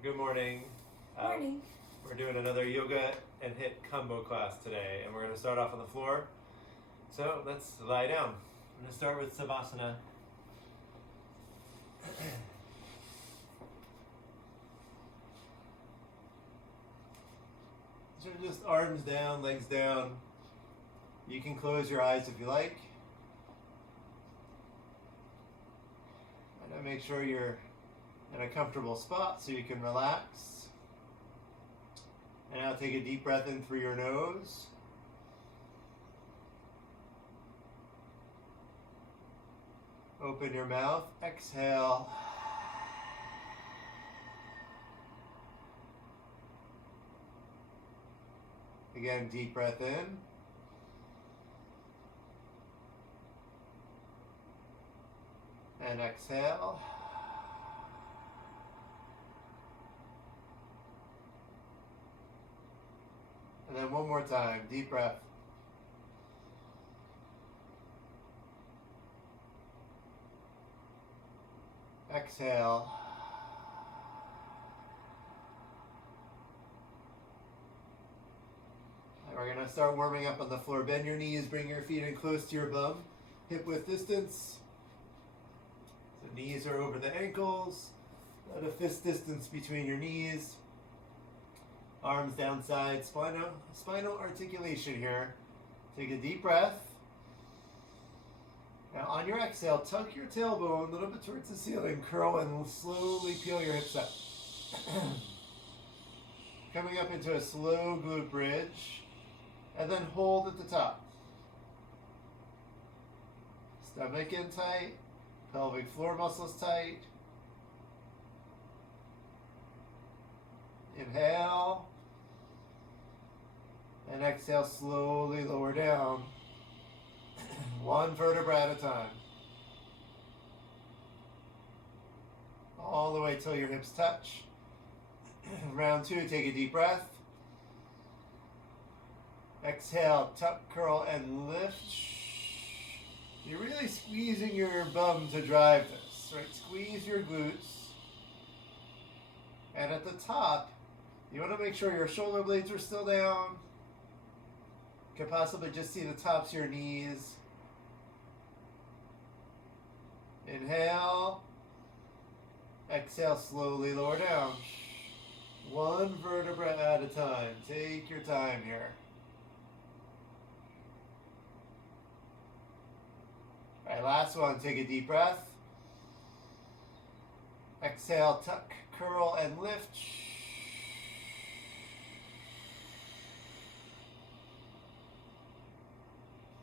Good morning. Morning. We're doing another yoga and HIIT combo class today, and we're going to start off on the floor. So let's lie down. I'm going to start with Savasana. So just arms down, legs down. You can close your eyes if you like. And make sure you're in a comfortable spot so you can relax. And now take a deep breath in through your nose. Open your mouth, exhale. Again, deep breath in. And exhale. And then one more time, deep breath. Exhale. And we're going to start warming up on the floor. Bend your knees, bring your feet in close to your bum. Hip width distance. So knees are over the ankles. Let a fist distance between your knees. Arms down side, spinal articulation here. Take a deep breath. Now on your exhale, tuck your tailbone a little bit towards the ceiling. Curl and slowly peel your hips up. Coming up into a slow glute bridge. And then hold at the top. Stomach in tight. Pelvic floor muscles tight. Inhale. And exhale, slowly lower down. One vertebra at a time. All the way till your hips touch. Round two, take a deep breath. Exhale, tuck, curl, and lift. You're really squeezing your bum to drive this, right? Squeeze your glutes. And at the top, you want to make sure your shoulder blades are still down. You can possibly just see the tops of your knees. Inhale. Exhale, slowly lower down. One vertebra at a time. Take your time here. All right, last one. Take a deep breath. Exhale, tuck, curl, and lift.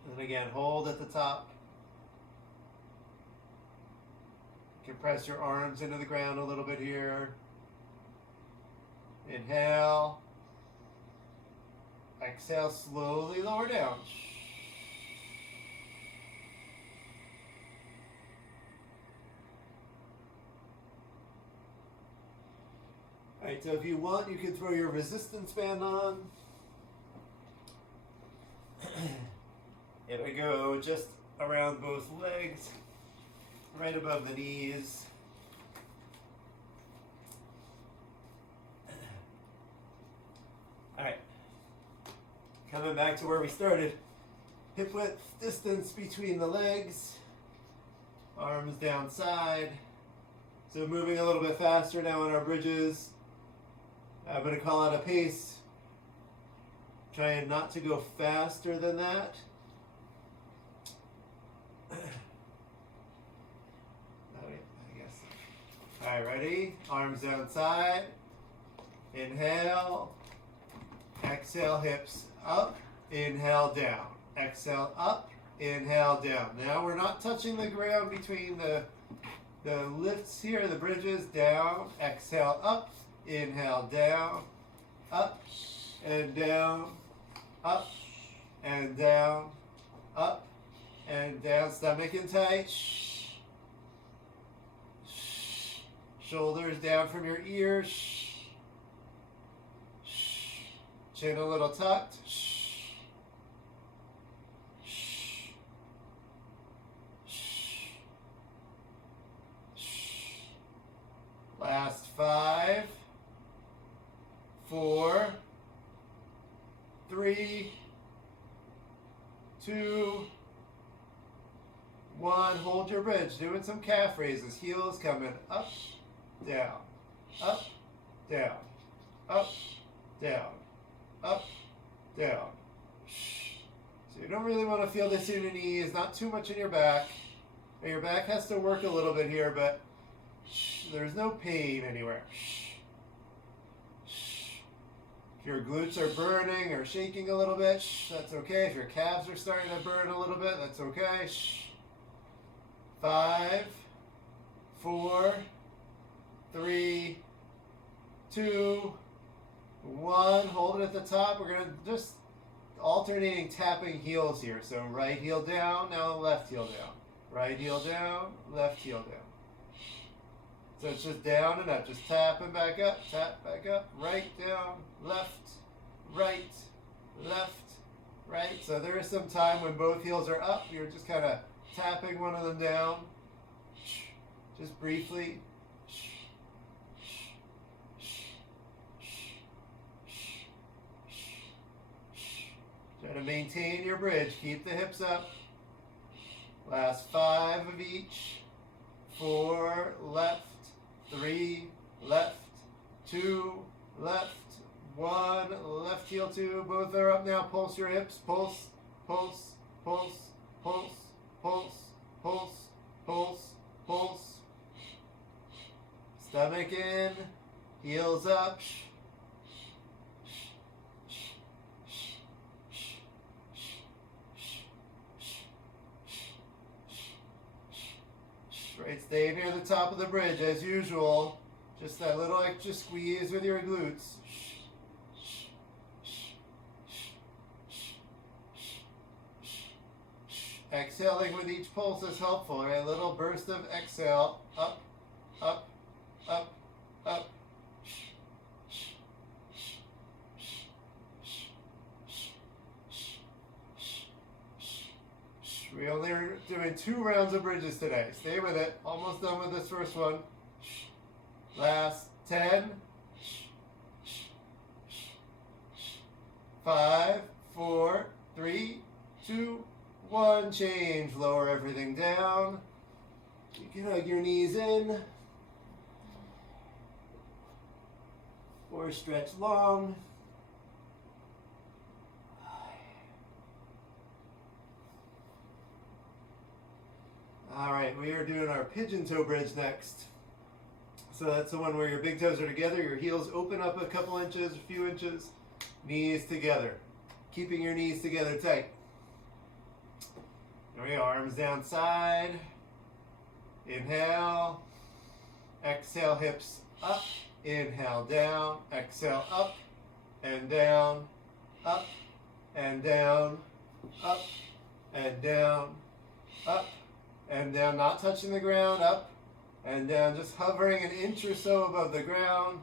And again, hold at the top. You can press your arms into the ground a little bit here. Inhale. Exhale, slowly lower down. All right, so if you want, you can throw your resistance band on. It'll go just around both legs, right above the knees. All right, coming back to where we started. Hip width distance between the legs, arms down side. So moving a little bit faster now on our bridges. I'm going to call out a pace. Trying not to go faster than that. All right, ready? Arms down side. Inhale. Exhale, hips up. Inhale, down. Exhale, up. Inhale, down. Now we're not touching the ground between the lifts here, the bridges. Down. Exhale, up. Inhale, down. Up and down. Up and down. Up and down. Stomach in tight. Shoulders down from your ears. Chin a little tucked. Last 5. 4, 3, 2, 1. Hold your bridge. Doing some calf raises. Heels coming up, down, up, down, up, down, up, down. So you don't really want to feel this in your knees, not too much in your back. Your back has to work a little bit here, but there's no pain anywhere. If your glutes are burning or shaking a little bit, that's okay. If your calves are starting to burn a little bit, that's okay. 5, 4, 3, 2, 1. Hold it at the top. We're going to just alternating tapping heels here. So right heel down, now left heel down. Right heel down, left heel down. So it's just down and up. Just tapping back up, tap back up, right down, left, right, left, right. So there is some time when both heels are up. You're just kind of tapping one of them down. Just briefly. Try to maintain your bridge. Keep the hips up. Last 5 of each. 4 left, 3 left, 2 left, 1 left heel 2. Both are up now. Pulse your hips. Pulse, pulse, pulse, pulse, pulse, pulse, pulse, pulse. Stomach in, heels up. Right, stay near the top of the bridge as usual. Just that little extra squeeze with your glutes. Exhaling with each pulse is helpful. Right? A little burst of exhale. Up, up, up, up. We only are doing 2 rounds of bridges today. Stay with it. Almost done with this first one. Last 10. 5, 4, 3, 2, 1. Change. Lower everything down. You can hug your knees in. Or stretch long. All right, we are doing our Pigeon Toe Bridge next. So that's the one where your big toes are together, your heels open up a couple inches, a few inches, knees together. Keeping your knees together tight. There we go, arms down side. Inhale. Exhale, hips up. Inhale, down. Exhale, up and down. Up and down. Up and down. Up and down, not touching the ground, up and down, just hovering an inch or so above the ground.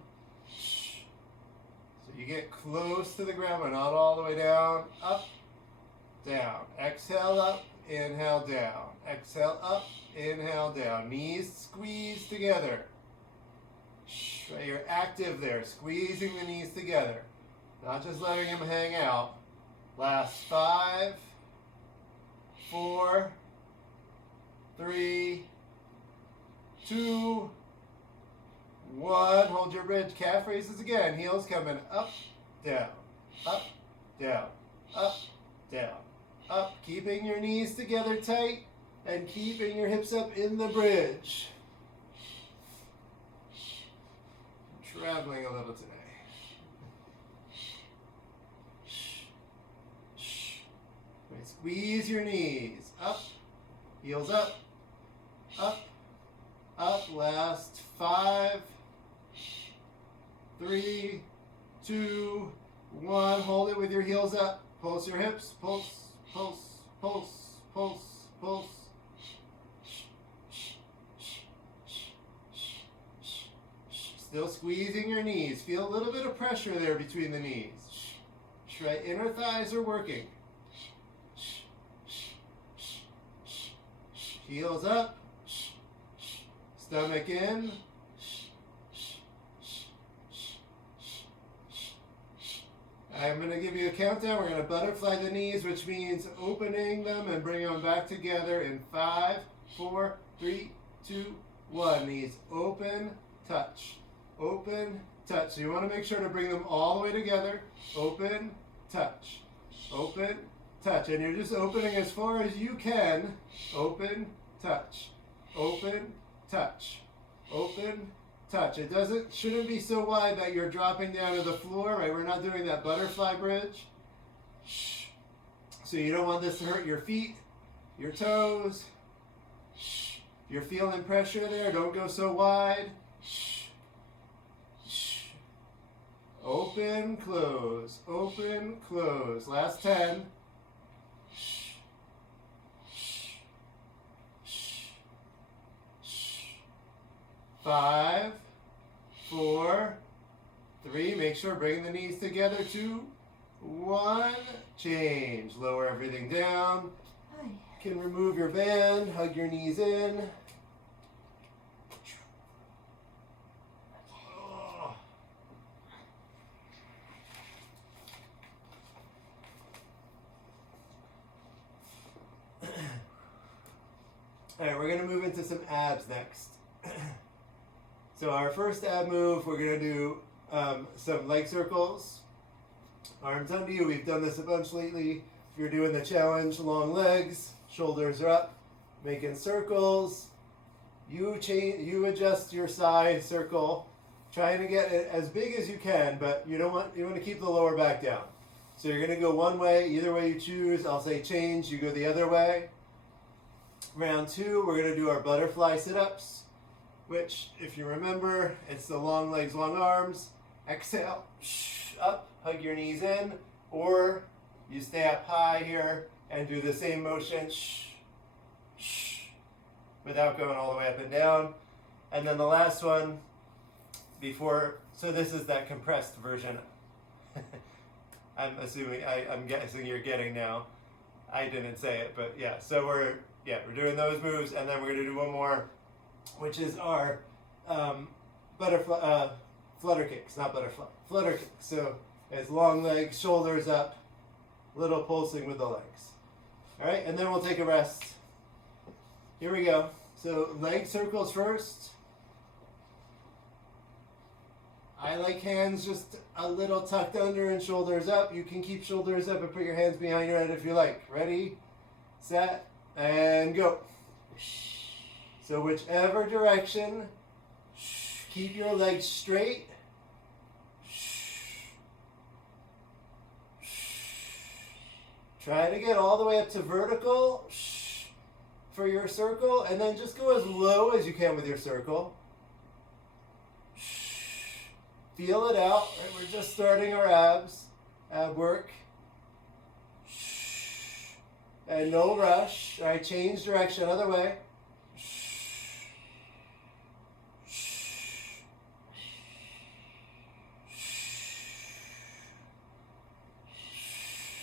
So you get close to the ground, but not all the way down. Up, down. Exhale up, inhale down. Exhale up, inhale down. Knees squeeze together. You're active there, squeezing the knees together, not just letting them hang out. Last 5, 4, 3, 2, 1. Hold your bridge. Calf raises again. Heels coming up, down, up, down, up, down, up. Keeping your knees together tight and keeping your hips up in the bridge. I'm traveling a little today. Right, squeeze your knees. Up, heels up. Up, up, last 5, 3, 2, 1. Hold it with your heels up. Pulse your hips. Pulse, pulse, pulse, pulse, pulse. Still squeezing your knees. Feel a little bit of pressure there between the knees. Right, inner thighs are working. Heels up. Stomach in. I'm going to give you a countdown. We're going to butterfly the knees, which means opening them and bringing them back together in 5, 4, 3, 2, 1. Knees open, touch. Open, touch. So you want to make sure to bring them all the way together. Open, touch. Open, touch. And you're just opening as far as you can. Open, touch. Open, touch. Open, touch. It shouldn't be so wide that you're dropping down to the floor, right? We're not doing that butterfly bridge. So you don't want this to hurt your feet, your toes. If you're feeling pressure there, don't go so wide. Open, close, open, close. Last 10. 5, 4, 3. Make sure bring the knees together. 2, 1. Change. Lower everything down. You can remove your band. Hug your knees in. All right, we're going to move into some abs next. So our first ab move, we're going to do some leg circles. Arms under you. We've done this a bunch lately. If you're doing the challenge, long legs, shoulders are up, making circles. You adjust your side circle, trying to get it as big as you can, but you want to keep the lower back down. So you're going to go one way, either way you choose. I'll say change, you go the other way. Round 2, we're going to do our butterfly sit-ups, which, if you remember, it's the long legs, long arms. Exhale, up, hug your knees in, or you stay up high here and do the same motion without going all the way up and down. And then the last one, so this is that compressed version. I'm guessing you're getting now. I didn't say it, but yeah, so we're doing those moves, and then we're going to do one more, which is our flutter kicks, not butterfly, flutter kicks. So it's long legs, shoulders up, little pulsing with the legs. All right, and then we'll take a rest. Here we go. So leg circles first. I like hands just a little tucked under and shoulders up. You can keep shoulders up and put your hands behind your head if you like. Ready, set, and go. So whichever direction, keep your legs straight. Try to get all the way up to vertical for your circle, and then just go as low as you can with your circle. Feel it out. Right? We're just starting our ab work. And no rush. All right, change direction, other way.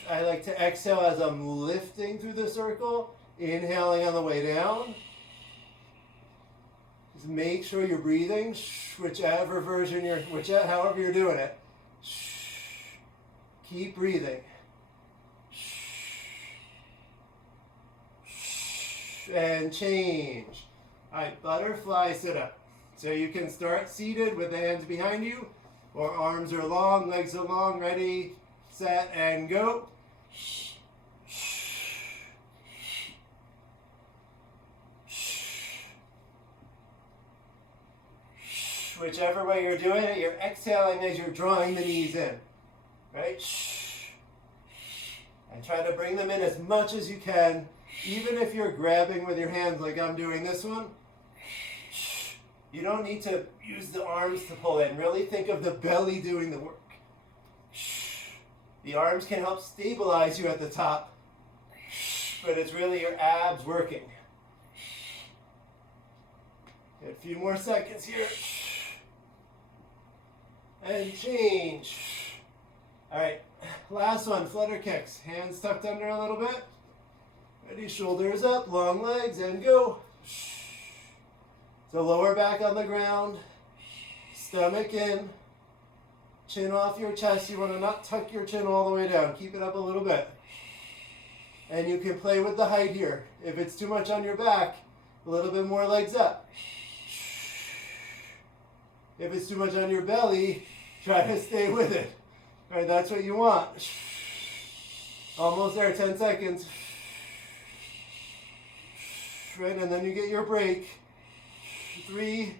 I like to exhale as I'm lifting through the circle, inhaling on the way down. Just make sure you're breathing, however you're doing it. Keep breathing. And change. All right, butterfly sit up. So you can start seated with the hands behind you, or arms are long, legs are long. Ready, set, and go. Whichever way you're doing it, you're exhaling as you're drawing the knees in. Right? And try to bring them in as much as you can, even if you're grabbing with your hands like I'm doing this one. You don't need to use the arms to pull in. Really think of the belly doing the work. The arms can help stabilize you at the top, but it's really your abs working. Get a few more seconds here. And change. All right, last one, flutter kicks. Hands tucked under a little bit. Ready, shoulders up, long legs, and go. So lower back on the ground, stomach in. Chin off your chest. You want to not tuck your chin all the way down. Keep it up a little bit. And you can play with the height here. If it's too much on your back, a little bit more legs up. If it's too much on your belly, try to stay with it. All right, that's what you want. Almost there, 10 seconds. Right, and then you get your break. 3,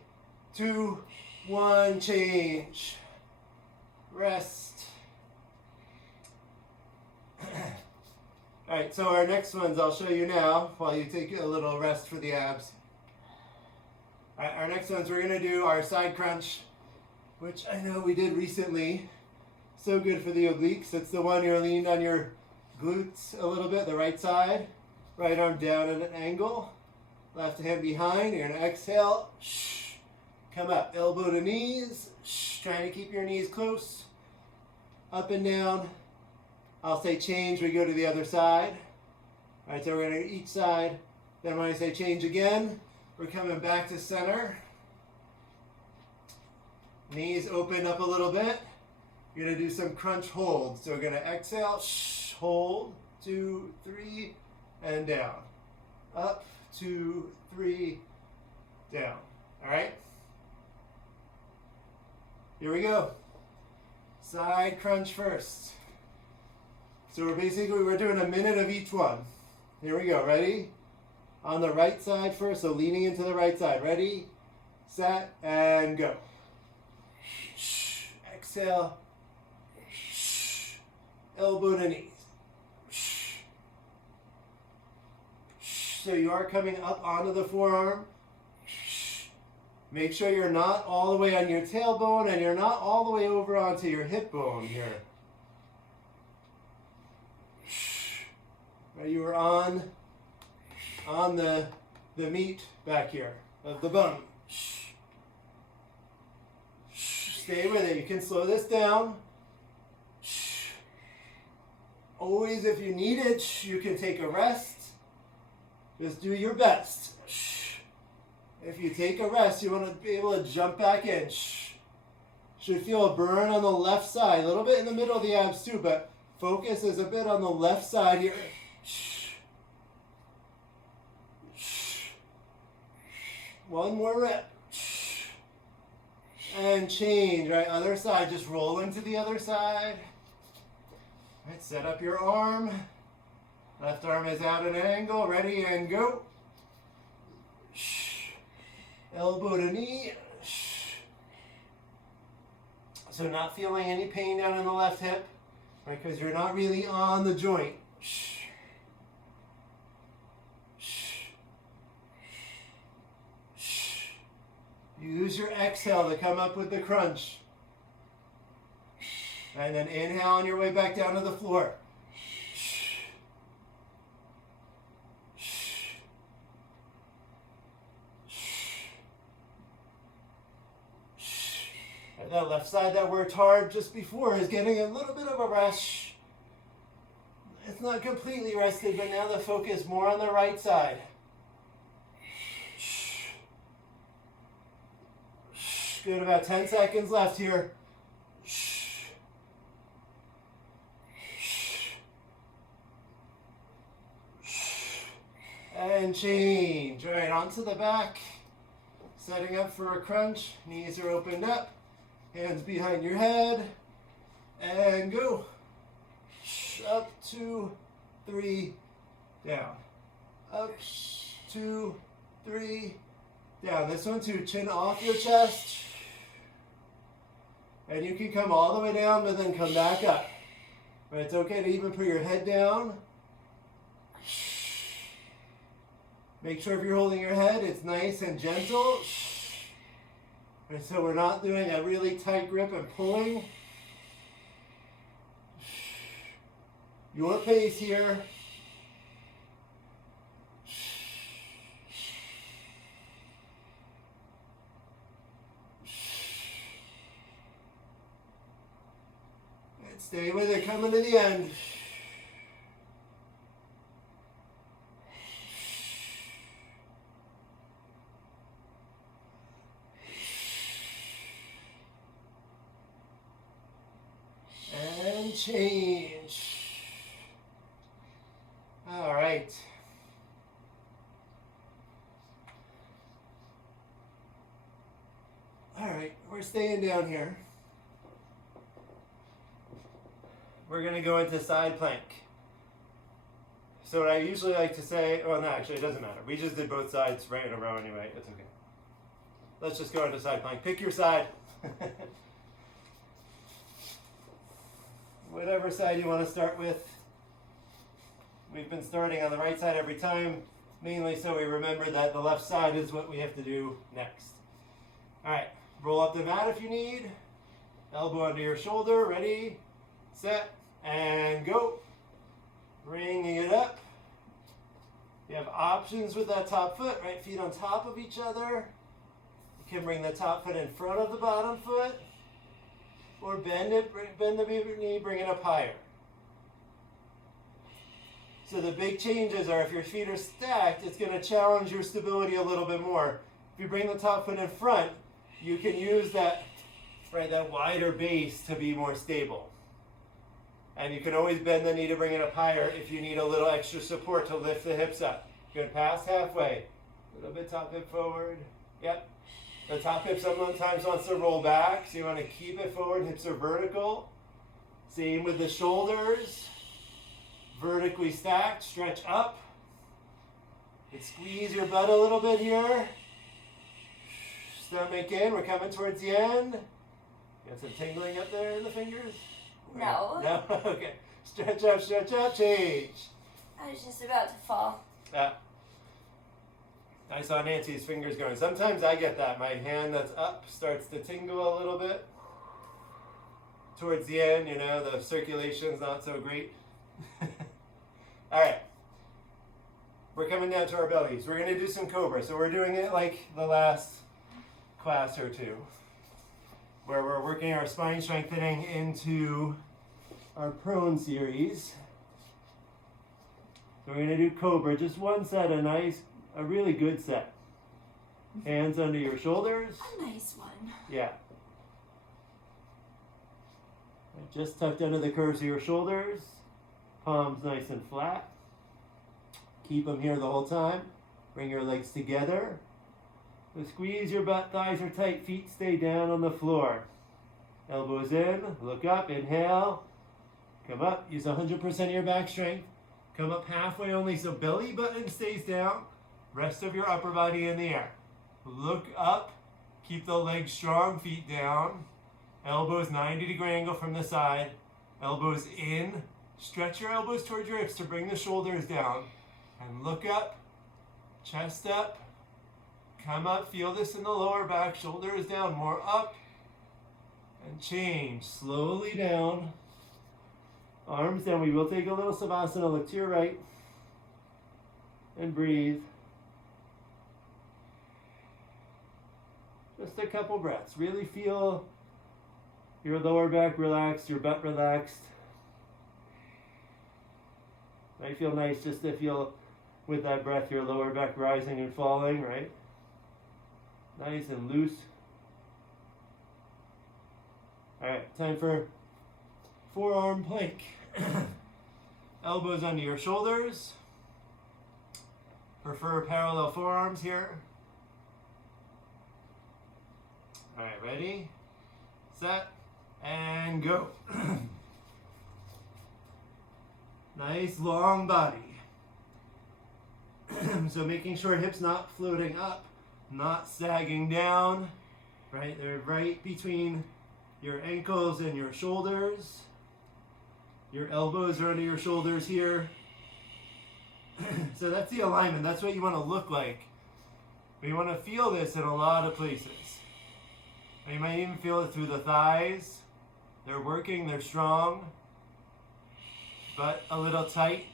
2, 1, change. Rest. All right, so our next ones I'll show you now while you take a little rest for the abs. All right, our next ones we're gonna do our side crunch, which I know we did recently. So good for the obliques. It's the one you're leaned on your glutes a little bit, the right side. Right arm down at an angle. Left hand behind. You're gonna exhale. Come up, elbow to knees. Trying to keep your knees close. Up and down. I'll say change, we go to the other side. All right, so we're gonna each side. Then when I say change again, we're coming back to center. Knees open up a little bit. You're gonna do some crunch holds. So we're gonna exhale, hold, 2, 3, and down. Up, 2, 3, down. All right? Here we go. Side crunch first. So we're doing a minute of each one. Here we go, ready? On the right side first, so leaning into the right side. Ready, set, and go. Exhale. Elbow to knees. So you are coming up onto the forearm. Make sure you're not all the way on your tailbone and you're not all the way over onto your hip bone here. You are on the meat back here of the bone. Stay with it. You can slow this down. Always, if you need it, you can take a rest. Just do your best. If you take a rest, you want to be able to jump back in. Should feel a burn on the left side. A little bit in the middle of the abs too, but focus is a bit on the left side here. One more rep. And change, right? Other side, just roll into the other side. Right, set up your arm. Left arm is out at an angle. Ready, and go. Elbow to knee. So not feeling any pain down in the left hip, right? Because you're not really on the joint. Use your exhale to come up with the crunch. And then inhale on your way back down to the floor. And that left side that worked hard just before is getting a little bit of a rest. It's not completely rested, but now the focus more on the right side. Good, about 10 seconds left here. And change. All right, onto the back. Setting up for a crunch. Knees are opened up. Hands behind your head. And go. Up, 2, 3, down. Up, 2, 3, down. This one too, chin off your chest. And you can come all the way down, but then come back up. Right, it's okay to even put your head down. Make sure if you're holding your head, it's nice and gentle. Right, so we're not doing a really tight grip and pulling. Your pace here. And stay with it, coming to the end. And change. All right. All right, we're staying down here. We're going to go into side plank. So what I usually like to say, well, no, actually, it doesn't matter. We just did both sides right in a row anyway. It's okay. Let's just go into side plank. Pick your side. Whatever side you want to start with. We've been starting on the right side every time, mainly so we remember that the left side is what we have to do next. All right, roll up the mat if you need. Elbow under your shoulder. Ready, set, and go. Bringing it up. You have options with that top foot, right feet on top of each other. You can bring the top foot in front of the bottom foot, or bend the knee, bring it up higher. So the big changes are if your feet are stacked, it's going to challenge your stability a little bit more. If you bring the top foot in front, you can use that wider base to be more stable. And you can always bend the knee to bring it up higher if you need a little extra support to lift the hips up. Good, past halfway. A little bit top hip forward. Yep. The top hip sometimes wants to roll back, so you want to keep it forward. Hips are vertical. Same with the shoulders. Vertically stacked, stretch up. And squeeze your butt a little bit here. Stomach in, we're coming towards the end. Got some tingling up there in the fingers? No. No? Okay. Stretch up, change. I was just about to fall. I saw Nancy's fingers going. Sometimes I get that. My hand that's up starts to tingle a little bit. Towards the end, the circulation's not so great. All right. We're coming down to our bellies. We're going to do some Cobra. So we're doing it like the last class or two, where we're working our spine strengthening into our prone series. So we're going to do Cobra, just one set, a really good set. Hands under your shoulders. A nice one. Yeah. Just tucked under the curves of your shoulders. Palms nice and flat. Keep them here the whole time. Bring your legs together. So squeeze your butt, thighs are tight, feet stay down on the floor. Elbows in, look up, inhale. Come up, use 100% of your back strength. Come up halfway only so belly button stays down. Rest of your upper body in the air. Look up, keep the legs strong, feet down. Elbows 90-degree angle from the side. Elbows in. Stretch your elbows towards your hips to bring the shoulders down. And look up, chest up. Come up, feel this in the lower back, shoulders down, more up. And change, slowly down. Arms down, we will take a little Savasana, look to your right. And breathe. Just a couple breaths. Really feel your lower back relaxed, your butt relaxed. Might feel nice just to feel with that breath your lower back rising and falling, right? Nice and loose. All right, time for forearm plank. Elbows under your shoulders. Prefer parallel forearms here. All right, ready, set, and go. Nice long body. So making sure hips not floating up, not sagging down, right? They're right between your ankles and your shoulders. Your elbows are under your shoulders here. So that's the alignment. That's what you want to look like. But you want to feel this in a lot of places. And you might even feel it through the thighs. They're working, they're strong. Butt a little tight.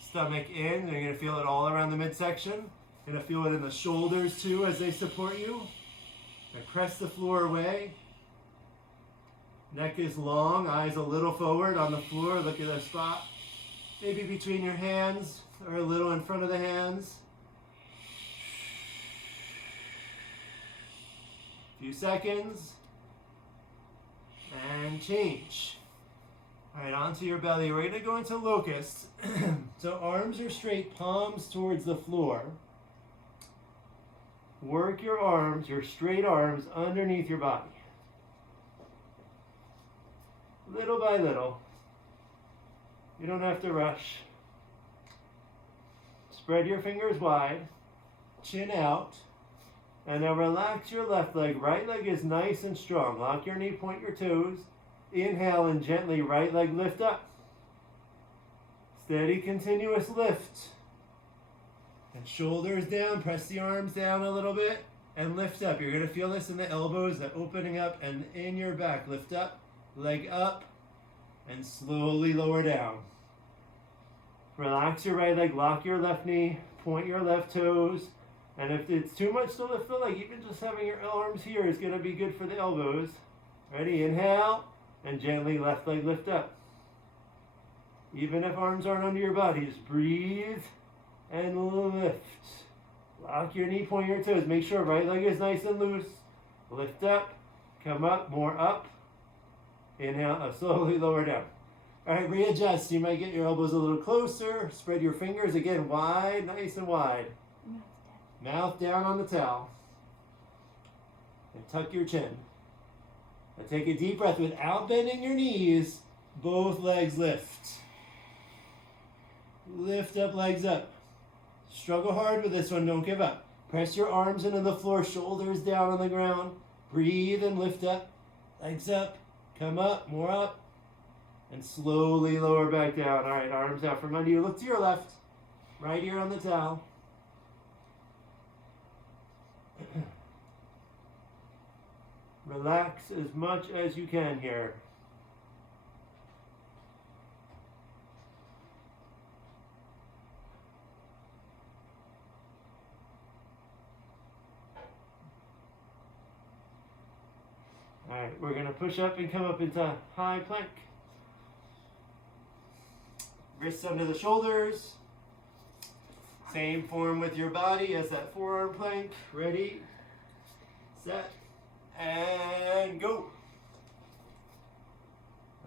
Stomach in. You're going to feel it all around the midsection. You're going to feel it in the shoulders too as they support you. And press the floor away. Neck is long, eyes a little forward on the floor. Look at that spot. Maybe between your hands or a little in front of the hands. Few seconds. And change. All right, onto your belly. We're going to go into Locust. So arms are straight, palms towards the floor. Work your arms, your straight arms, underneath your body. Little by little. You don't have to rush. Spread your fingers wide. Chin out. And now relax your left leg. Right leg is nice and strong. Lock your knee, point your toes. Inhale and gently right leg lift up. Steady, continuous lift. And shoulders down. Press the arms down a little bit and lift up. You're going to feel this in the elbows, that opening up, and in your back. Lift up, leg up, and slowly lower down. Relax your right leg. Lock your left knee. Point your left toes. And if it's too much to lift the leg, even just having your arms here is going to be good for the elbows. Ready? Inhale. And gently left leg lift up. Even if arms aren't under your body, just breathe and lift. Lock your knee, point your toes. Make sure right leg is nice and loose. Lift up, come up, more up. Inhale, slowly lower down. All right, readjust. You might get your elbows a little closer. Spread your fingers again wide, nice and wide. Mouth down on the towel. And tuck your chin. Now take a deep breath without bending your knees. Both legs lift. Lift up, legs up. Struggle hard with this one, don't give up. Press your arms into the floor, shoulders down on the ground. Breathe and lift up, legs up, come up, more up. And slowly lower back down. All right, arms out from under you. Look to your left, right here on the towel. Relax as much as you can here. All right, we're going to push up and come up into high plank. Wrists under the shoulders. Same form with your body as that forearm plank. Ready, set, and go.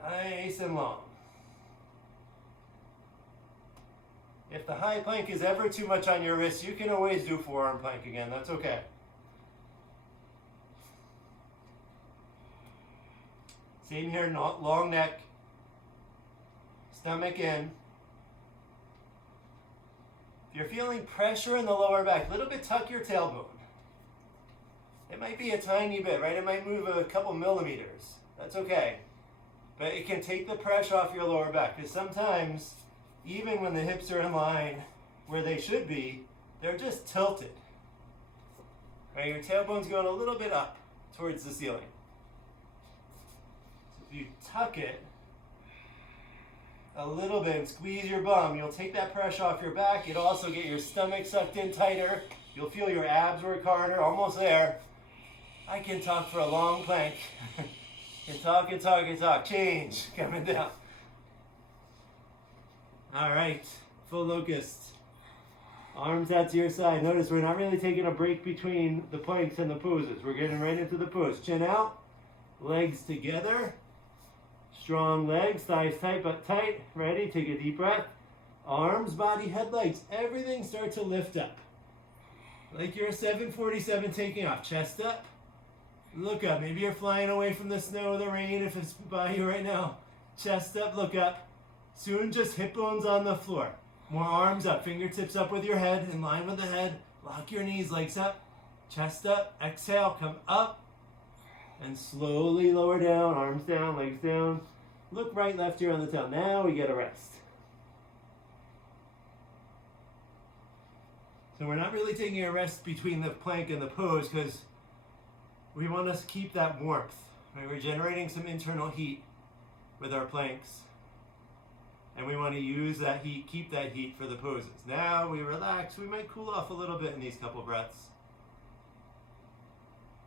Nice and long. If the high plank is ever too much on your wrist, you can always do forearm plank again. That's okay. Same here, not long neck. Stomach in. If you're feeling pressure in the lower back, a little bit tuck your tailbone. It might be a tiny bit, right? It might move a couple millimeters. That's okay. But it can take the pressure off your lower back, because sometimes, even when the hips are in line where they should be, they're just tilted. Right? Your tailbone's going a little bit up towards the ceiling. So if you tuck it a little bit and squeeze your bum, you'll take that pressure off your back. You'll also get your stomach sucked in tighter. You'll feel your abs work harder. Almost there. I can talk for a long plank. Can talk and talk and talk. Change. Coming down. All right. Full locust. Arms out to your side. Notice we're not really taking a break between the planks and the poses. We're getting right into the pose. Chin out. Legs together. Strong legs. Thighs tight but tight. Ready? Take a deep breath. Arms, body, head, legs. Everything start to lift up. Like you're a 747 taking off. Chest up. Look up. Maybe you're flying away from the snow, the rain, if it's by you right now. Chest up, look up. Soon just hip bones on the floor. More arms up, fingertips up with your head, in line with the head. Lock your knees, legs up, chest up. Exhale, come up. And slowly lower down, arms down, legs down. Look right, left here on the towel. Now we get a rest. So we're not really taking a rest between the plank and the pose because we want to keep that warmth. Right? We're generating some internal heat with our planks. And we want to use that heat, keep that heat for the poses. Now we relax. We might cool off a little bit in these couple breaths.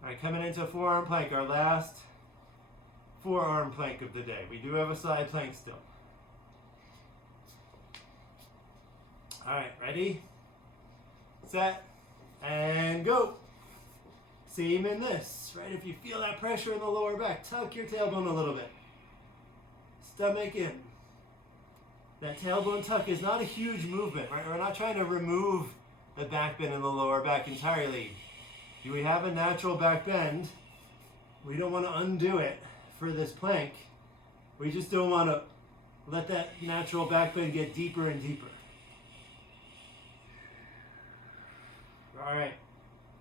All right, coming into forearm plank, our last forearm plank of the day. We do have a side plank still. All right, ready, set, and go. Same in this, right? If you feel that pressure in the lower back, tuck your tailbone a little bit. stomach in. That tailbone tuck is not a huge movement, right? We're not trying to remove the back bend in the lower back entirely. Do we have a natural back bend? We don't want to undo it for this plank. We just don't want to let that natural back bend get deeper and deeper. All right,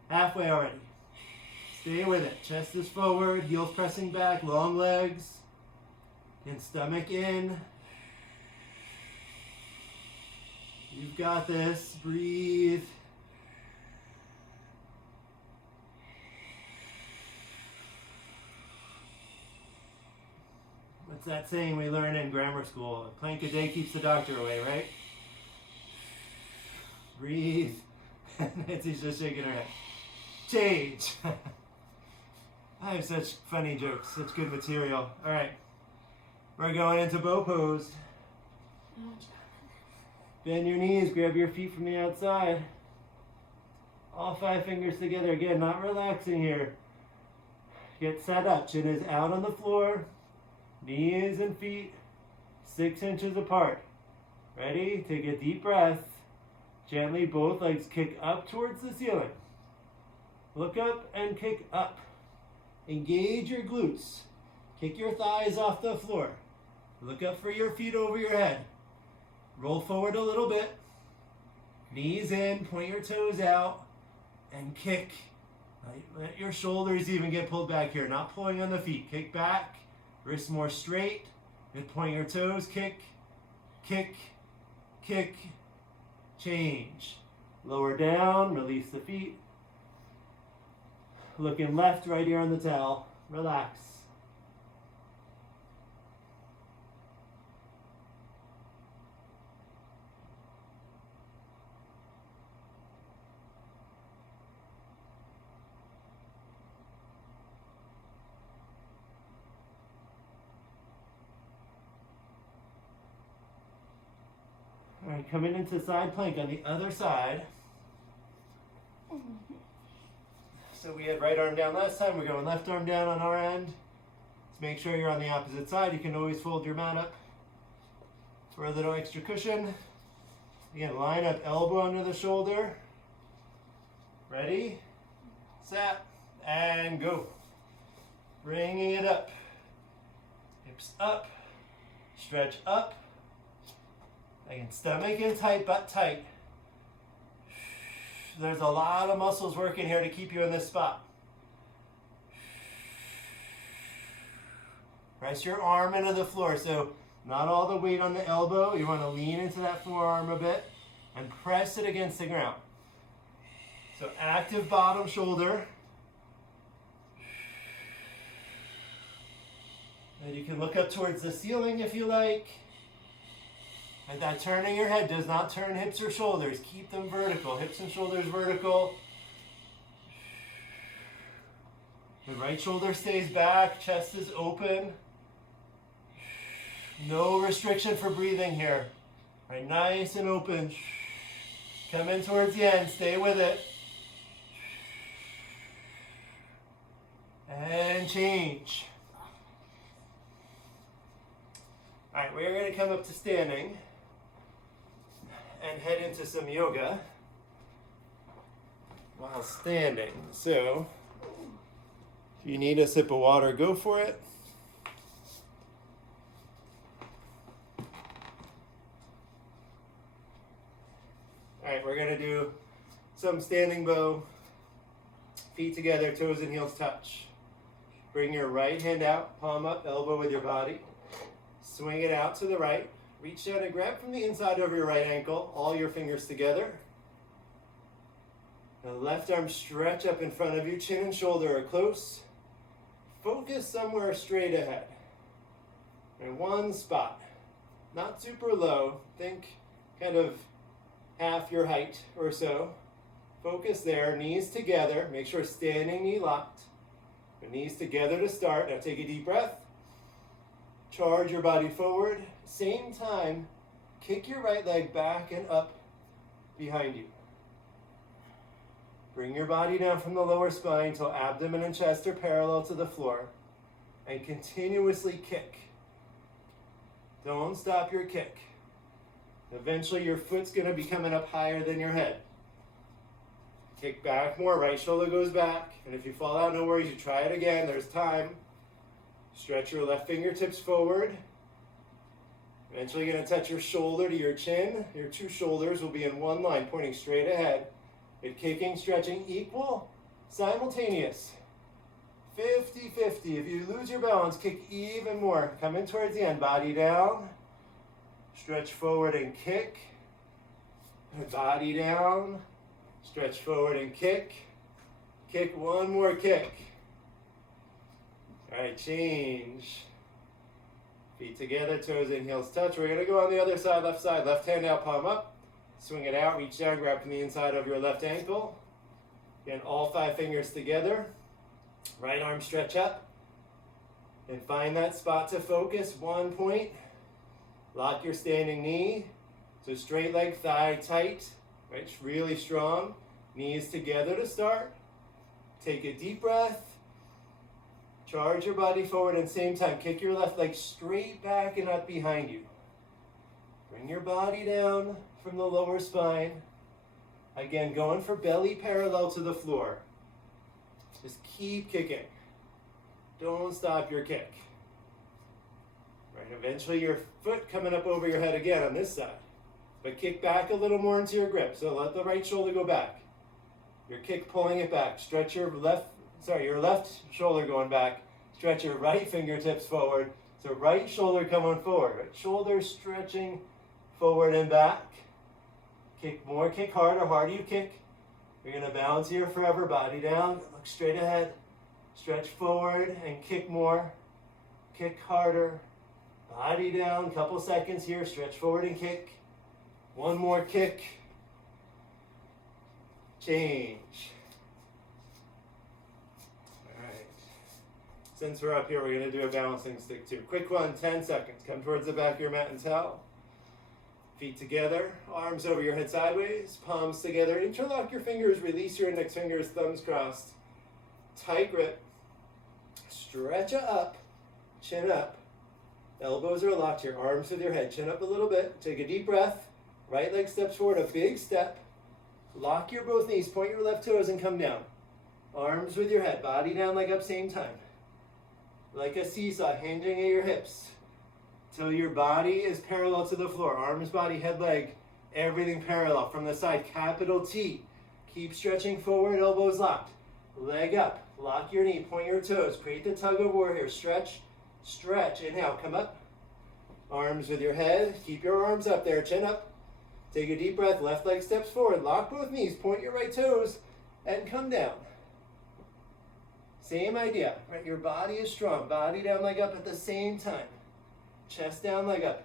halfway already. Stay with it. Chest is forward, heels pressing back, long legs, and stomach in. You've got this. Breathe. What's that saying we learn in grammar school? A plank a day keeps the doctor away, right? Breathe. Nancy's just shaking her head. Change. I have such funny jokes, such good material. All right. We're going into bow pose. Bend your knees, grab your feet from the outside. All 5 fingers together. Again, not relaxing here. Get set up. Chin is out on the floor. Knees and feet 6 inches apart. Ready? Take a deep breath. Gently, both legs kick up towards the ceiling. Look up and kick up. Engage your glutes. Kick your thighs off the floor. Look up for your feet over your head. Roll forward a little bit. Knees in, point your toes out, and kick. Let your shoulders even get pulled back here. Not pulling on the feet. Kick back. Wrists more straight. And point your toes. Kick, kick, kick. Change. Lower down. Release the feet. Looking left, right here on the towel. Relax. All right, coming into side plank on the other side. So we had right arm down last time. We're going left arm down on our end. Let's make sure you're on the opposite side. You can always fold your mat up for a little extra cushion. Again, line up, elbow under the shoulder. Ready, set, and go. Bringing it up. Hips up, stretch up. Again, stomach in tight, butt tight. There's a lot of muscles working here to keep you in this spot. Press your arm into the floor. So not all the weight on the elbow. You want to lean into that forearm a bit and press it against the ground. So active bottom shoulder. And you can look up towards the ceiling if you like. And that turning your head does not turn hips or shoulders. Keep them vertical. Hips and shoulders vertical. The right shoulder stays back. Chest is open. No restriction for breathing here. All right, nice and open. Come in towards the end. Stay with it. And change. All right, we're going to come up to standing and head into some yoga while standing. So, if you need a sip of water, go for it. All right, we're gonna do some standing bow, feet together, toes and heels touch. Bring your right hand out, palm up, elbow with your body. Swing it out to the right. Reach down and grab from the inside over your right ankle, all your fingers together. The left arm stretch up in front of you, chin and shoulder are close. Focus somewhere straight ahead. In one spot, not super low. Think kind of half your height or so. Focus there, knees together. Make sure standing knee locked. The knees together to start. Now take a deep breath. Charge your body forward. Same time, kick your right leg back and up behind you. Bring your body down from the lower spine till abdomen and chest are parallel to the floor. And continuously kick. Don't stop your kick. Eventually your foot's gonna be coming up higher than your head. Kick back more, right shoulder goes back. And if you fall out, no worries, you try it again, there's time. Stretch your left fingertips forward. Eventually you're gonna touch your shoulder to your chin. Your two shoulders will be in one line, pointing straight ahead. If kicking, stretching equal, simultaneous. 50-50. If you lose your balance, kick even more. Coming towards the end, body down. Stretch forward and kick. Body down. Stretch forward and kick. Kick, one more kick. All right, change. Feet together, toes in, heels touch. We're gonna go on the other side, left hand out, palm up. Swing it out, reach down, grab from the inside of your left ankle. Again, all 5 fingers together. Right arm stretch up. And find that spot to focus, 1 point. Lock your standing knee. So straight leg, thigh tight, right? Really strong. Knees together to start. Take a deep breath. Charge your body forward and same time, kick your left leg straight back and up behind you. Bring your body down from the lower spine. Again, going for belly parallel to the floor. Just keep kicking. Don't stop your kick. Right, eventually your foot coming up over your head again on this side. But kick back a little more into your grip. So let the right shoulder go back. Your kick pulling it back. Stretch your left shoulder going back. Stretch your right fingertips forward. So right shoulder coming forward. Right shoulder stretching forward and back. Kick more, kick harder. Harder you kick, you're going to balance here forever. Body down, look straight ahead. Stretch forward and kick more. Kick harder. Body down, couple seconds here. Stretch forward and kick. One more kick. Change. All right. Since we're up here, we're going to do a balancing stick too. Quick one, 10 seconds. Come towards the back of your mat and towel. Feet together, arms over your head sideways, palms together. Interlock your fingers, release your index fingers, thumbs crossed. Tight grip. Stretch up, chin up. Elbows are locked here, arms with your head, chin up a little bit. Take a deep breath. Right leg steps forward, a big step. Lock your both knees, point your left toes and come down. Arms with your head, body down, leg up, same time. Like a seesaw, hinging at your hips. Till your body is parallel to the floor. Arms, body, head, leg, everything parallel. From the side, capital T. Keep stretching forward, elbows locked. Leg up, lock your knee, point your toes. Create the tug of war here. Stretch, stretch. Inhale, come up. Arms with your head. Keep your arms up there, chin up. Take a deep breath, left leg steps forward. Lock both knees, point your right toes, and come down. Same idea, right? Your body is strong. Body down, leg up at the same time. Chest down, leg up.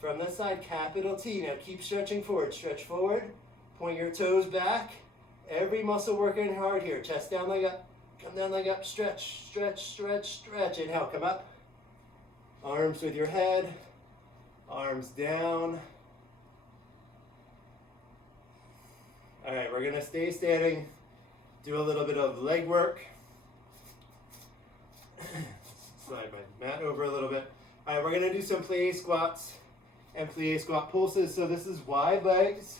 From the side, capital T. Now keep stretching forward. Stretch forward. Point your toes back. Every muscle working hard here. Chest down, leg up. Come down, leg up. Stretch, stretch, stretch, stretch. Inhale, come up. Arms with your head. Arms down. All right, we're going to stay standing. Do a little bit of leg work. Slide my mat over a little bit. All right, we're going to do some plie squats and plie squat pulses. So this is wide legs.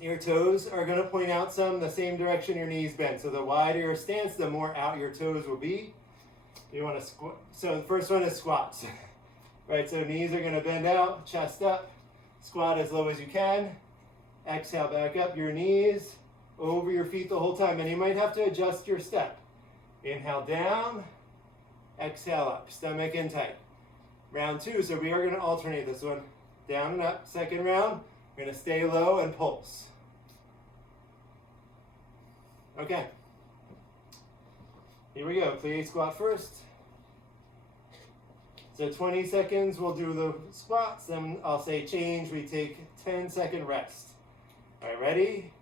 Your toes are going to point out the same direction your knees bend. So the wider your stance, the more out your toes will be. You want to squat. So the first one is squats. Right, so knees are going to bend out, chest up. Squat as low as you can. Exhale, back up your knees, over your feet the whole time. And you might have to adjust your step. Inhale down. Exhale up, stomach in tight. Round 2, so we are going to alternate this one. Down and up. Second round, we're going to stay low and pulse. Okay. Here we go. Plie squat first. So 20 seconds, we'll do the squats. Then I'll say change. We take 10-second rest. All right, ready,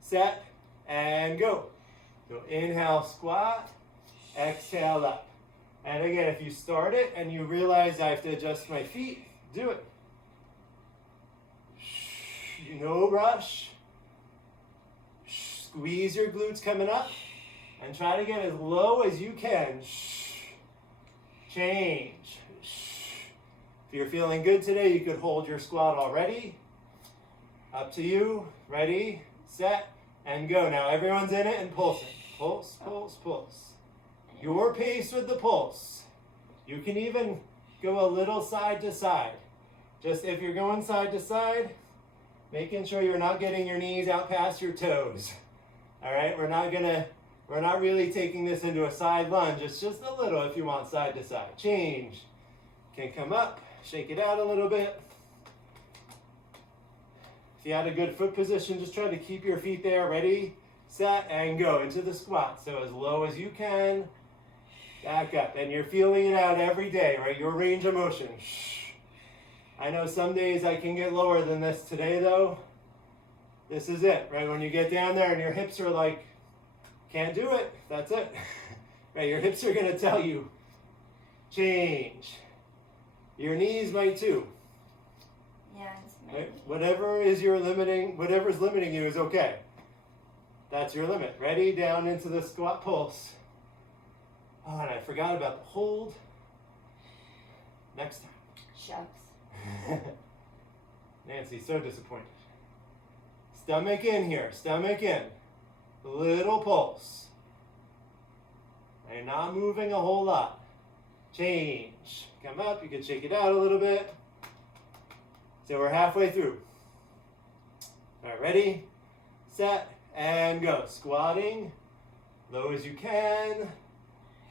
set, and go. So inhale, squat. Exhale, up. And again, if you start it and you realize I have to adjust my feet, do it. No rush. Squeeze your glutes coming up and try to get as low as you can. Change. If you're feeling good today, you could hold your squat already. Up to you. Ready, set, and go. Now everyone's in it and pulsing. Pulse, pulse, pulse. Your pace with the pulse. You can even go a little side to side. Just if you're going side to side, making sure you're not getting your knees out past your toes. All right, we're not really taking this into a side lunge. It's just a little if you want side to side. Change. Can come up, shake it out a little bit. If you had a good foot position, just try to keep your feet there. Ready, set, and go into the squat. So as low as you can, back up. And you're feeling it out every day, right? Your range of motion. I know some days I can get lower than this. Today though, this is it, right? When you get down there and your hips are like, can't do it, that's it. Right, your hips are gonna tell you, change. Your knees might too. Yeah, it's Right? Whatever's limiting you is okay. That's your limit. Ready, down into the squat pulse. Oh, and I forgot about the hold. Next time. shucks. Nancy, so disappointed. Stomach in here, stomach in. Little pulse. And not moving a whole lot. Change. Come up, you can shake it out a little bit. So we're halfway through. All right, ready, set, and go. Squatting, low as you can.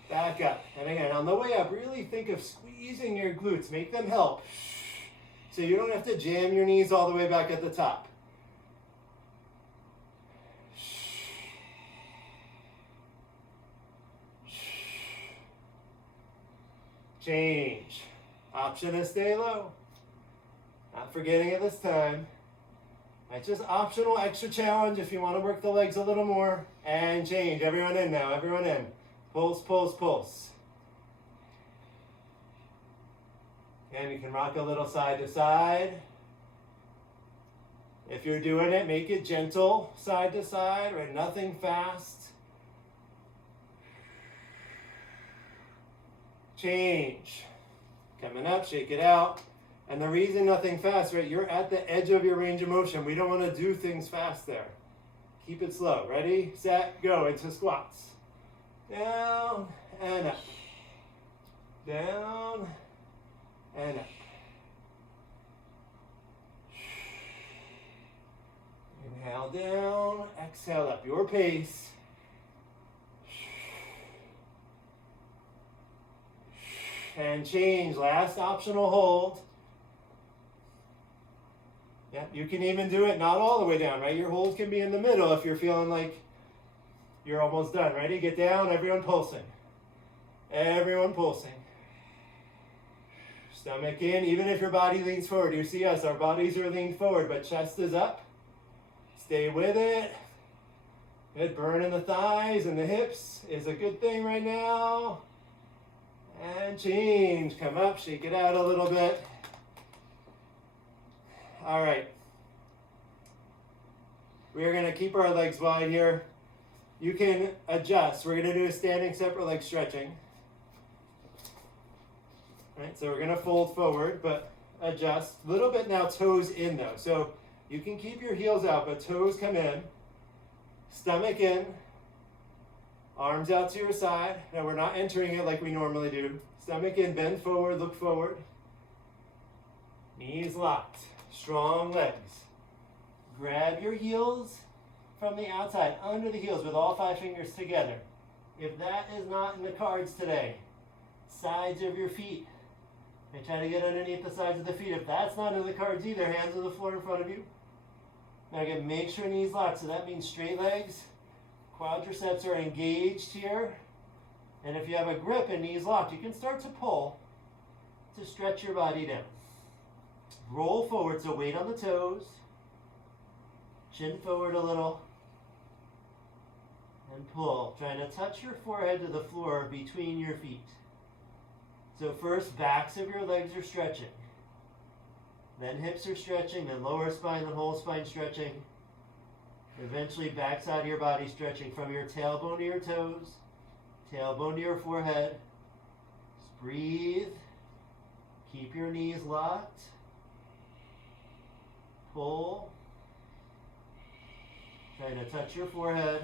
Back up. And again, on the way up, really think of squeezing your glutes. Make them help. So you don't have to jam your knees all the way back at the top. Change. Option is stay low. Not forgetting it this time. It's just optional extra challenge if you want to work the legs a little more. And change. Everyone in now. Everyone in. Pulse, pulse, pulse. And you can rock a little side to side. If you're doing it, make it gentle side to side, right? Nothing fast. Change. Coming up, shake it out. And the reason nothing fast, right? You're at the edge of your range of motion. We don't want to do things fast there. Keep it slow. Ready, set, go into squats. Down and up. Down and up. Inhale down, exhale up. Your pace. And change. Last optional hold. Yeah, you can even do it not all the way down, right? Your hold can be in the middle if you're feeling like you're almost done. Ready? Get down. Everyone pulsing. Everyone pulsing. Stomach in. Even if your body leans forward. You see us. Our bodies are leaned forward, but chest is up. Stay with it. Good. Burn in the thighs and the hips is a good thing right now. And change. Come up. Shake it out a little bit. All right. We're going to keep our legs wide here. You can adjust. We're going to do a standing separate leg stretching. All right, so we're going to fold forward, but adjust. A little bit now, toes in though. So you can keep your heels out, but toes come in. Stomach in. Arms out to your side. Now we're not entering it like we normally do. Stomach in, bend forward, look forward. Knees locked. Strong legs. Grab your heels from the outside, under the heels with all 5 fingers together. If that is not in the cards today, sides of your feet. And try to get underneath the sides of the feet. If that's not in the cards either, hands on the floor in front of you. Now again, make sure knees locked. So that means straight legs. Quadriceps are engaged here. And if you have a grip and knees locked, you can start to pull to stretch your body down. Roll forward, so weight on the toes. Chin forward a little. And pull. Trying to touch your forehead to the floor between your feet. So first, backs of your legs are stretching. Then hips are stretching, then lower spine, then whole spine stretching. Eventually, backside of your body stretching from your tailbone to your toes, tailbone to your forehead. Just breathe. Keep your knees locked. Pull. Try to touch your forehead.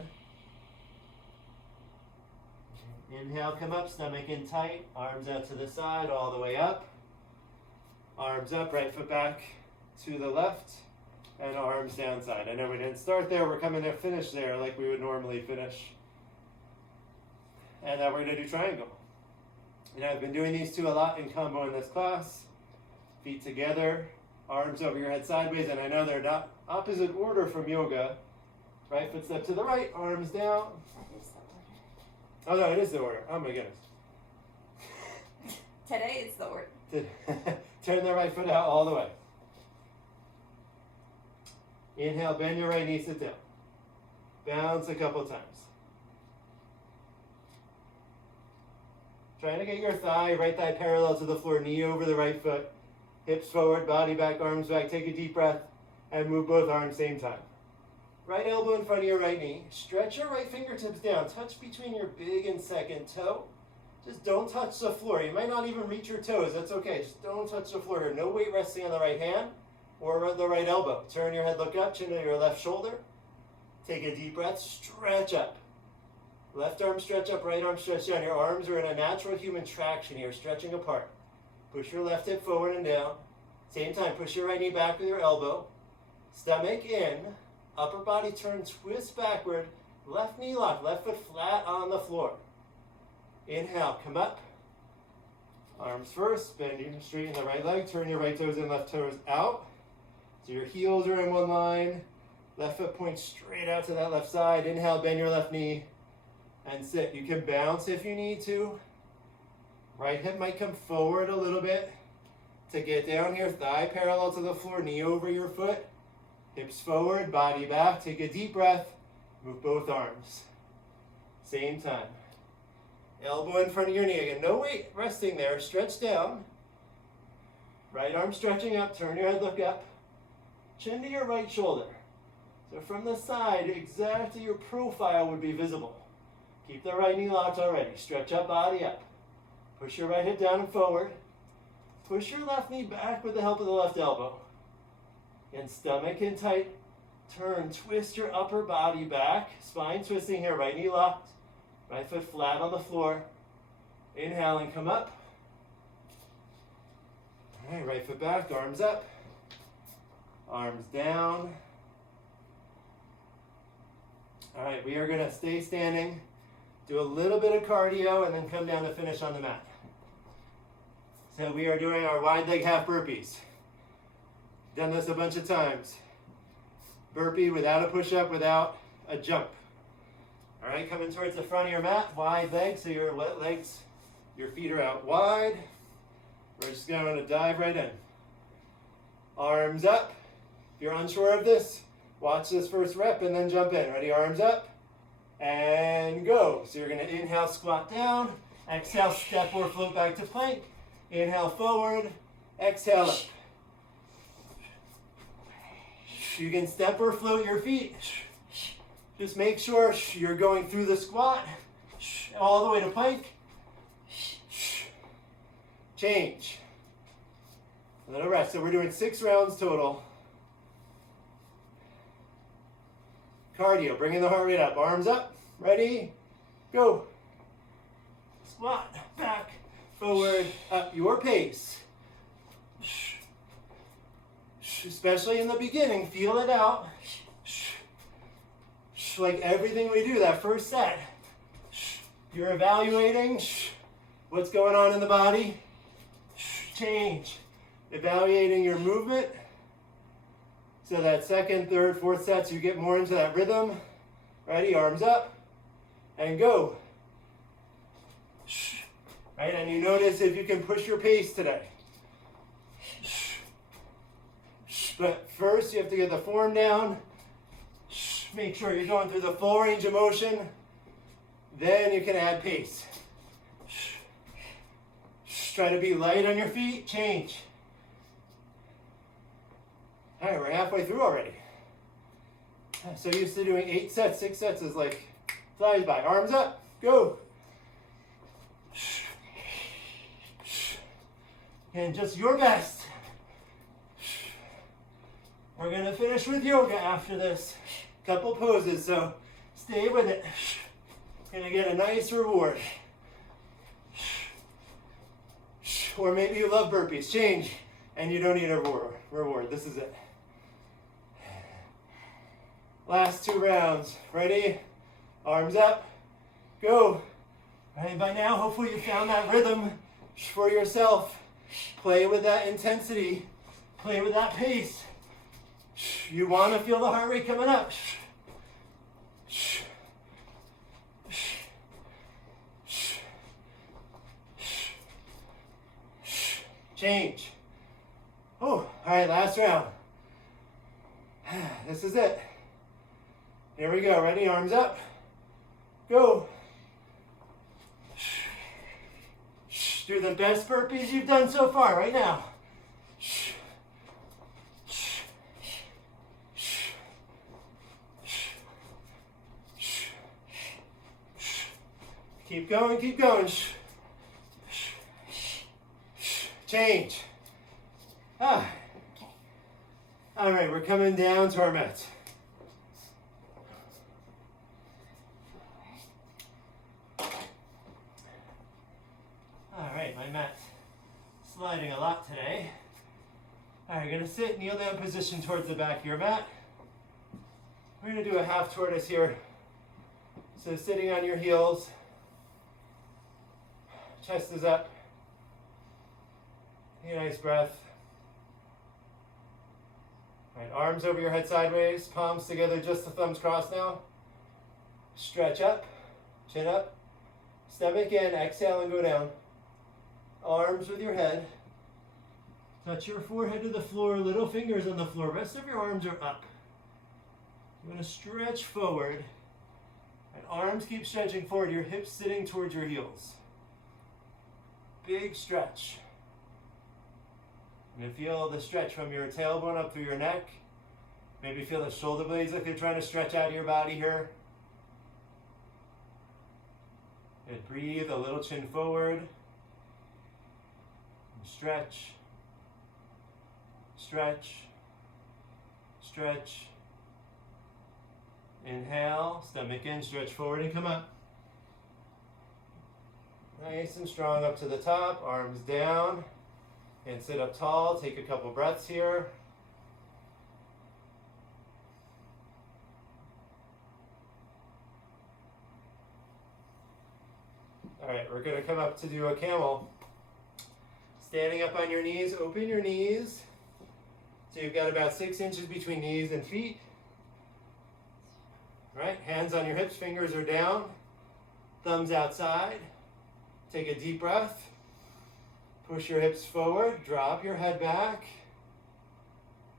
Inhale, come up, stomach in tight, arms out to the side, all the way up. Arms up, right foot back to the left, and arms down side. I know we didn't start there, we're coming to finish there like we would normally finish. And now we're gonna do triangle. And I've been doing these two a lot in combo in this class. Feet together, arms over your head sideways, and I know they're not opposite order from yoga. Right foot step to the right, arms down. Oh no, it is the order. Oh my goodness. Today it's the order. Turn the right foot out all the way. Inhale, bend your right knee, sit down. Bounce a couple times. Trying to get your right thigh parallel to the floor, knee over the right foot. Hips forward, body back, arms back. Take a deep breath and move both arms same time. Right elbow in front of your right knee. Stretch your right fingertips down. Touch between your big and second toe. Just don't touch the floor. You might not even reach your toes. That's okay. Just don't touch the floor. No weight resting on the right hand or the right elbow. Turn your head, look up, chin to your left shoulder. Take a deep breath. Stretch up. Left arm stretch up, right arm stretch down. Your arms are in a natural human traction here, stretching apart. Push your left hip forward and down. Same time, push your right knee back with your elbow. Stomach in. Upper body turn, twist backward, left knee lock, left foot flat on the floor. Inhale, come up. Arms first, bend you straighten the right leg, turn your right toes in, left toes out. So your heels are in one line. Left foot points straight out to that left side. Inhale, bend your left knee and sit. You can bounce if you need to. Right hip might come forward a little bit to get down here, thigh parallel to the floor, knee over your foot. Hips forward, body back. Take a deep breath. Move both arms. Same time. Elbow in front of your knee. Again, no weight resting there. Stretch down. Right arm stretching up. Turn your head, look up. Chin to your right shoulder. So from the side, exactly your profile would be visible. Keep the right knee locked already. Stretch up, body up. Push your right hip down and forward. Push your left knee back with the help of the left elbow. And stomach in tight. Turn, twist your upper body back. Spine twisting here, right knee locked. Right foot flat on the floor. Inhale and come up. All right, right foot back, arms up. Arms down. All right, we are gonna stay standing, do a little bit of cardio, and then come down to finish on the mat. So we are doing our wide leg half burpees. Done this a bunch of times. Burpee without a push-up, without a jump. All right, coming towards the front of your mat, wide legs, so your legs, your feet are out wide. We're just going to dive right in. Arms up. If you're unsure of this, watch this first rep and then jump in. Ready, arms up, and go. So you're gonna inhale, squat down. Exhale, step or float back to plank. Inhale forward, exhale up. You can step or float your feet. Just make sure you're going through the squat, all the way to plank. Change. And then a rest. So we're doing 6 rounds total. Cardio, bringing the heart rate up. Arms up, ready, go. Squat, back, forward, up, your pace. Especially in the beginning, feel it out. Like everything we do, that first set, you're evaluating what's going on in the body. Change. Evaluating your movement. So that second, third, fourth sets, you get more into that rhythm. Ready, arms up, and go. Right, and you notice if you can push your pace today. But first, you have to get the form down. Make sure you're going through the full range of motion. Then you can add pace. Try to be light on your feet. Change. All right, we're halfway through already. So used to doing 8 sets, 6 sets is like flies by. Arms up, go. and just your best. We're going to finish with yoga after this. Couple poses, so stay with it. Gonna get a nice reward. Or maybe you love burpees. Change, and you don't need a reward. This is it. Last 2 rounds. Ready? Arms up. Go. Right, by now, hopefully you found that rhythm for yourself. Play with that intensity. Play with that pace. You want to feel the heart rate coming up. Change. Oh, all right, last round. This is it. Here we go. Ready? Arms up. Go. Do the best burpees you've done so far right now. Keep going, keep going. Change. All right, we're coming down to our mat. All right, my mat sliding a lot today. All right, you're gonna sit kneel down position towards the back of your mat. We're gonna do a half tortoise here. So sitting on your heels, chest is up. Take a nice breath. All right, arms over your head sideways, palms together, just the thumbs crossed now. Stretch up, chin up, stomach in, exhale and go down. Arms with your head. Touch your forehead to the floor, little fingers on the floor. Rest of your arms are up. You're going to stretch forward. And arms keep stretching forward, your hips sitting towards your heels. Big stretch. You're going to feel the stretch from your tailbone up through your neck. Maybe feel the shoulder blades like they're trying to stretch out of your body here. And breathe a little chin forward. And stretch. Stretch. Stretch. Inhale, stomach in, stretch forward and come up. Nice and strong up to the top, arms down. And sit up tall, take a couple breaths here. All right, we're gonna come up to do a camel. Standing up on your knees, open your knees. So you've got about 6 inches between knees and feet. All right, hands on your hips, fingers are down. Thumbs outside. Take a deep breath. Push your hips forward, drop your head back.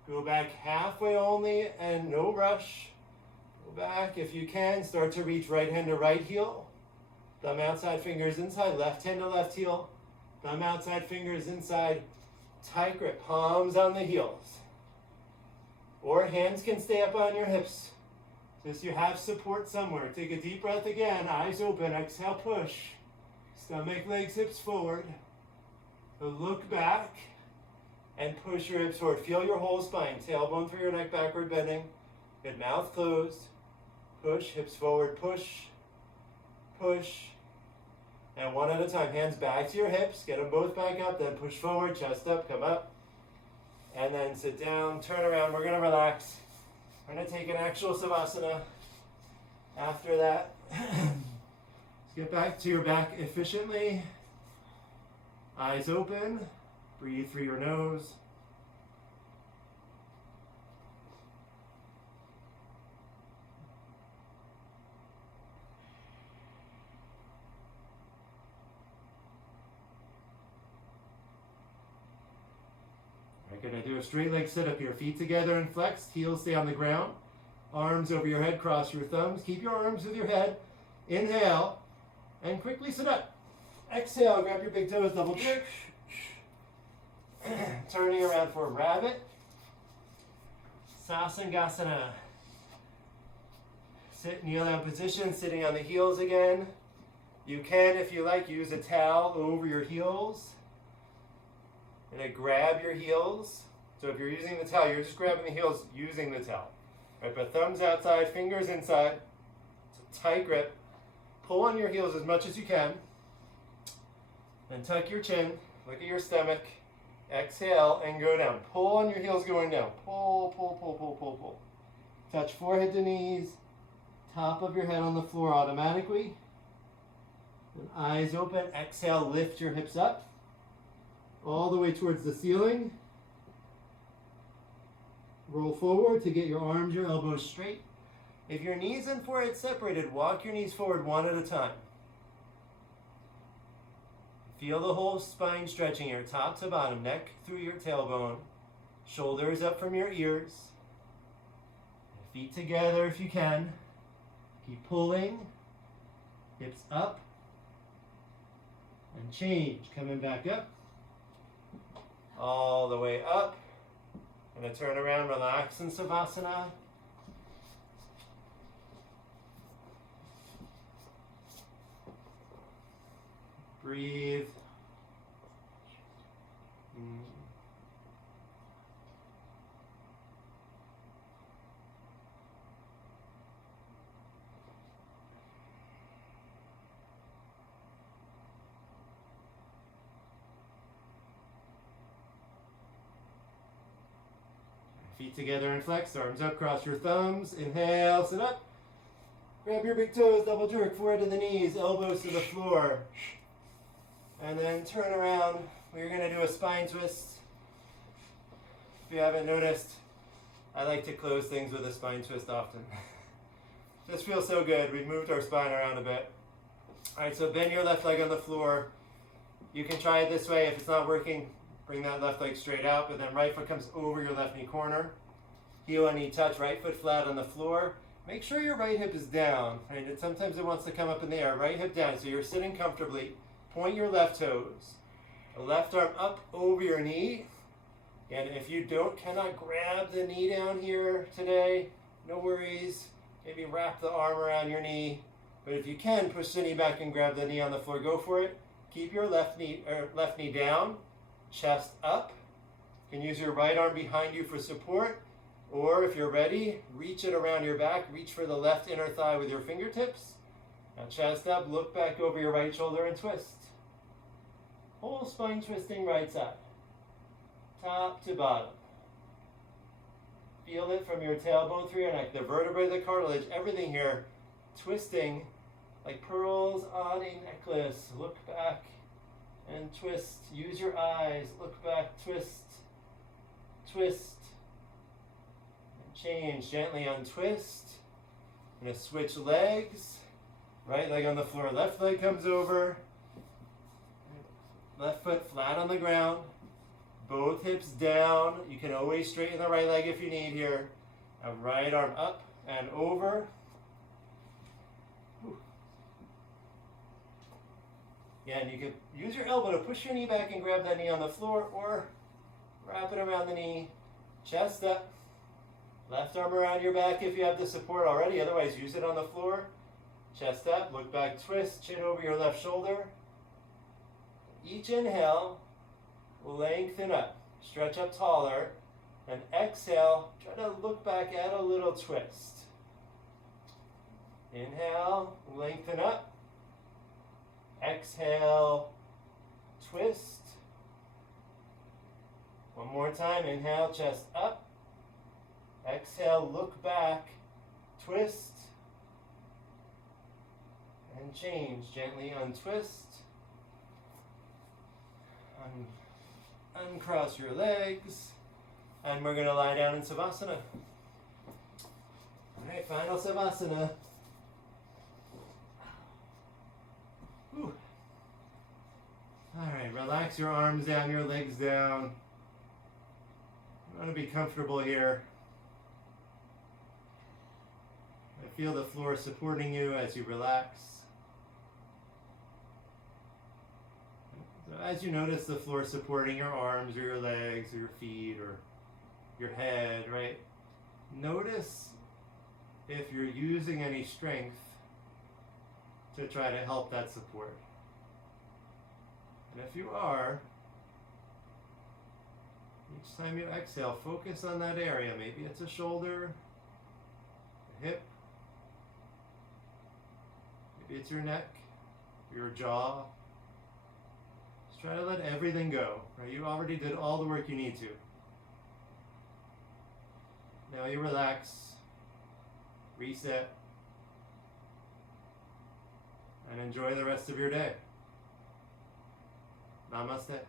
Go back halfway only and no rush. Go back if you can. Start to reach right hand to right heel. Thumb outside, fingers inside. Left hand to left heel. Thumb outside, fingers inside. Tight grip, palms on the heels. Or hands can stay up on your hips. So you have support somewhere. Take a deep breath again. Eyes open. Exhale, push. Stomach, legs, hips forward. So look back and push your hips forward. Feel your whole spine. Tailbone through your neck, backward bending. Good, mouth closed. Push, hips forward, push, push. And one at a time. Hands back to your hips. Get them both back up. Then push forward, chest up, come up. And then sit down, turn around. We're going to relax. We're going to take an actual Savasana after that. Let's get back to your back efficiently. Eyes open. Breathe through your nose. We're going to do a straight leg sit up here. Feet together and flexed. Heels stay on the ground. Arms over your head. Cross your thumbs. Keep your arms with your head. Inhale. And quickly sit up. Exhale. Grab your big toes. Double jerk. Turning around for rabbit. Sassangasana. Sit, kneel down position. Sitting on the heels again. You can, if you like, use a towel over your heels. You're going to grab your heels. So if you're using the towel, you're just grabbing the heels using the towel. Right, but thumbs outside, fingers inside. It's a tight grip. Pull on your heels as much as you can. And tuck your chin. Look at your stomach. Exhale and go down. Pull on your heels going down. Pull, pull, pull, pull, pull, pull. Touch forehead to knees. Top of your head on the floor automatically. And eyes open. Exhale, lift your hips up. All the way towards the ceiling. Roll forward to get your arms, your elbows straight. If your knees and forehead separated, walk your knees forward one at a time. Feel the whole spine stretching here, top to bottom, neck through your tailbone, shoulders up from your ears. Feet together if you can. Keep pulling, hips up, and change. Coming back up, all the way up. Gonna turn around, relax in Savasana. Breathe. Feet together and flex, arms up, cross your thumbs. Inhale, sit up. Grab your big toes, double jerk, forehead to the knees, elbows to the floor. And then turn around. We're going to do a spine twist. If you haven't noticed, I like to close things with a spine twist often. Just feels so good. We've moved our spine around a bit. All right, so bend your left leg on the floor. You can try it this way. If it's not working, bring that left leg straight out, but then right foot comes over your left knee corner. Heel and knee touch, right foot flat on the floor. Make sure your right hip is down. Right? Sometimes it wants to come up in the air. Right hip down, so you're sitting comfortably. Point your left toes. The left arm up over your knee. And if you cannot grab the knee down here today, no worries. Maybe wrap the arm around your knee. But if you can, push the knee back and grab the knee on the floor. Go for it. Keep your left knee down, chest up. You can use your right arm behind you for support. Or if you're ready, reach it around your back. Reach for the left inner thigh with your fingertips. Now chest up, look back over your right shoulder and twist. Whole spine twisting right side. Top to bottom. Feel it from your tailbone through your neck. The vertebrae, the cartilage, everything here twisting like pearls on a necklace. Look back and twist. Use your eyes. Look back, twist, twist. And change. Gently untwist. I'm going to switch legs. Right leg on the floor, left leg comes over. Left foot flat on the ground. Both hips down. You can always straighten the right leg if you need here. And right arm up and over. Yeah, and you can use your elbow to push your knee back and grab that knee on the floor, or wrap it around the knee. Chest up. Left arm around your back if you have the support already. Otherwise, use it on the floor. Chest up, look back, twist, chin over your left shoulder. Each inhale, lengthen up, stretch up taller, and exhale, try to look back, add a little twist. Inhale, lengthen up. Exhale, twist. One more time, inhale, chest up. Exhale, look back, twist. And change, gently untwist. Uncross your legs. And we're going to lie down in Savasana. All right, final Savasana. Whew. All right, relax your arms down, your legs down. You want to be comfortable here. I feel the floor supporting you as you relax. So as you notice the floor supporting your arms or your legs or your feet or your head, right? Notice if you're using any strength to try to help that support. And if you are, Each time you exhale, focus on that area. Maybe it's a shoulder, a hip, maybe it's your neck, your jaw. Just try to let everything go. Right? You already did all the work you need to. Now you relax, reset, and enjoy the rest of your day. Namaste.